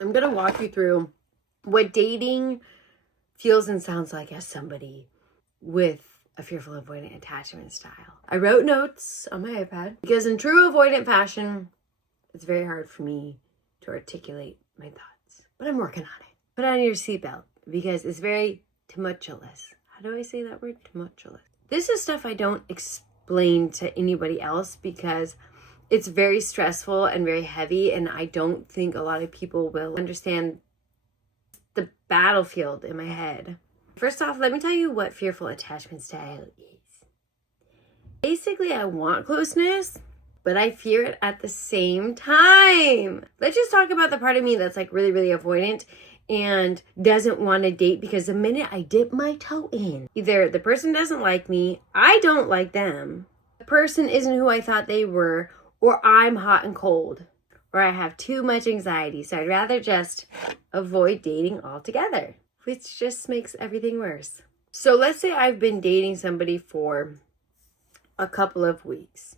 I'm going to walk you through what dating feels and sounds like as somebody with a fearful avoidant attachment style. I wrote notes on my iPad because in true avoidant fashion, it's very hard for me to articulate my thoughts, but I'm working on it. Put on your seatbelt because it's very tumultuous. How do I say that word? Tumultuous. This is stuff I don't explain to anybody else because it's very stressful and very heavy, and I don't think a lot of people will understand the battlefield in my head. First off, let me tell you what fearful attachment style is. Basically, I want closeness, but I fear it at the same time. Let's just talk about the part of me that's like really, really avoidant and doesn't want to date because the minute I dip my toe in, either the person doesn't like me, I don't like them, the person isn't who I thought they were, or I'm hot and cold, or I have too much anxiety. So I'd rather just avoid dating altogether, which just makes everything worse. So let's say I've been dating somebody for a couple of weeks.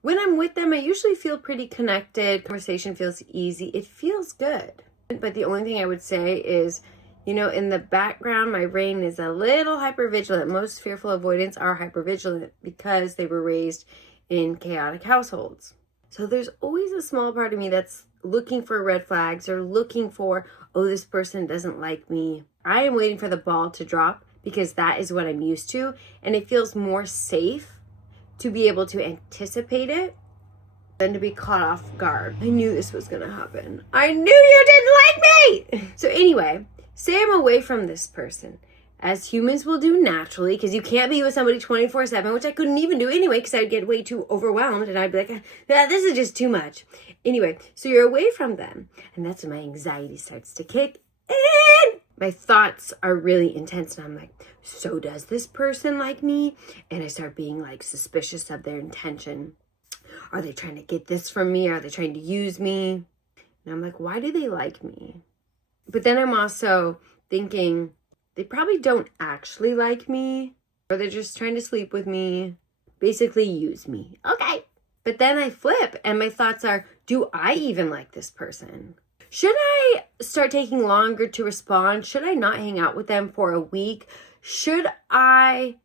When I'm with them, I usually feel pretty connected. Conversation feels easy. It feels good. But the only thing I would say is, in the background, my brain is a little hypervigilant. Most fearful avoidants are hypervigilant because they were raised in chaotic households. So there's always a small part of me that's looking for red flags or looking for, oh, this person doesn't like me. I am waiting for the ball to drop because that is what I'm used to. And it feels more safe to be able to anticipate it than to be caught off guard. I knew this was going to happen. I knew you didn't like me! So anyway, say I'm away from this person, as humans will do naturally, because you can't be with somebody 24/7, which I couldn't even do anyway, because I'd get way too overwhelmed, and I'd be like, this is just too much. Anyway, so you're away from them, and that's when my anxiety starts to kick in. My thoughts are really intense, and I'm like, so does this person like me? And I start being like suspicious of their intention. Are they trying to get this from me? Are they trying to use me? And I'm like, why do they like me? But then I'm also thinking, they probably don't actually like me, or they're just trying to sleep with me, basically use me. Okay. But then I flip and my thoughts are, do I even like this person? Should I start taking longer to respond? Should I not hang out with them for a week? Should I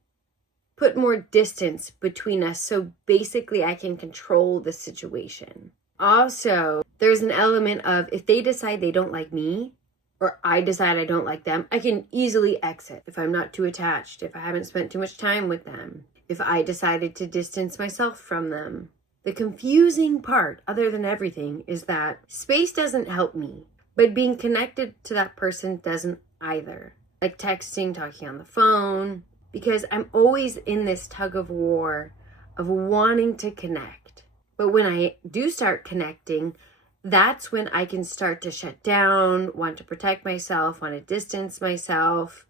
put more distance between us so basically I can control the situation? Also, there's an element of if they decide they don't like me, or I decide I don't like them, I can easily exit if I'm not too attached, if I haven't spent too much time with them, if I decided to distance myself from them. The confusing part, other than everything, is that space doesn't help me, but being connected to that person doesn't either. Like texting, talking on the phone, because I'm always in this tug of war of wanting to connect. But when I do start connecting, that's when I can start to shut down, want to protect myself, want to distance myself,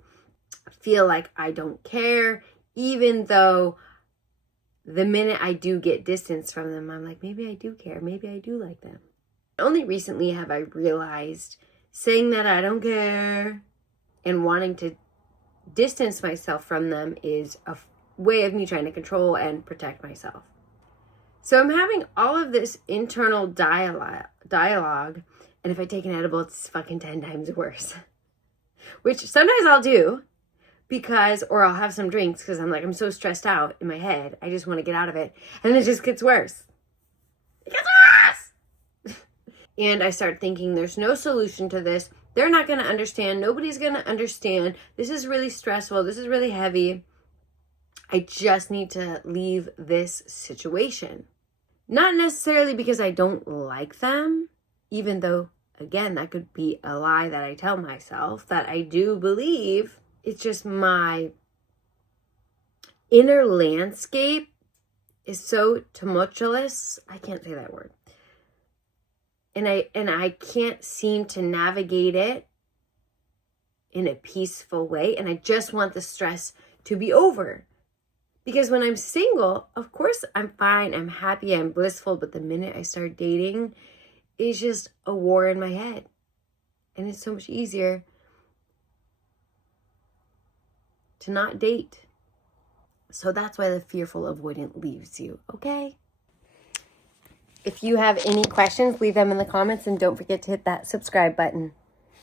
feel like I don't care, even though the minute I do get distance from them, I'm like, maybe I do care, maybe I do like them. Only recently have I realized saying that I don't care and wanting to distance myself from them is a way of me trying to control and protect myself. So I'm having all of this internal dialogue, and if I take an edible, it's fucking 10 times worse. Which sometimes I'll do, or I'll have some drinks, because I'm so stressed out in my head, I just want to get out of it, and it just gets worse. It gets worse! And I start thinking, there's no solution to this, they're not going to understand, nobody's going to understand, this is really stressful, this is really heavy, I just need to leave this situation. Not necessarily because I don't like them, even though, again, that could be a lie that I tell myself, that I do believe. It's just my inner landscape is so tumultuous. I can't say that word. And I can't seem to navigate it in a peaceful way. And I just want the stress to be over. Because when I'm single, of course I'm fine, I'm happy, I'm blissful, but the minute I start dating, it's just a war in my head. And it's so much easier to not date. So that's why the fearful avoidant leaves you, okay? If you have any questions, leave them in the comments and don't forget to hit that subscribe button.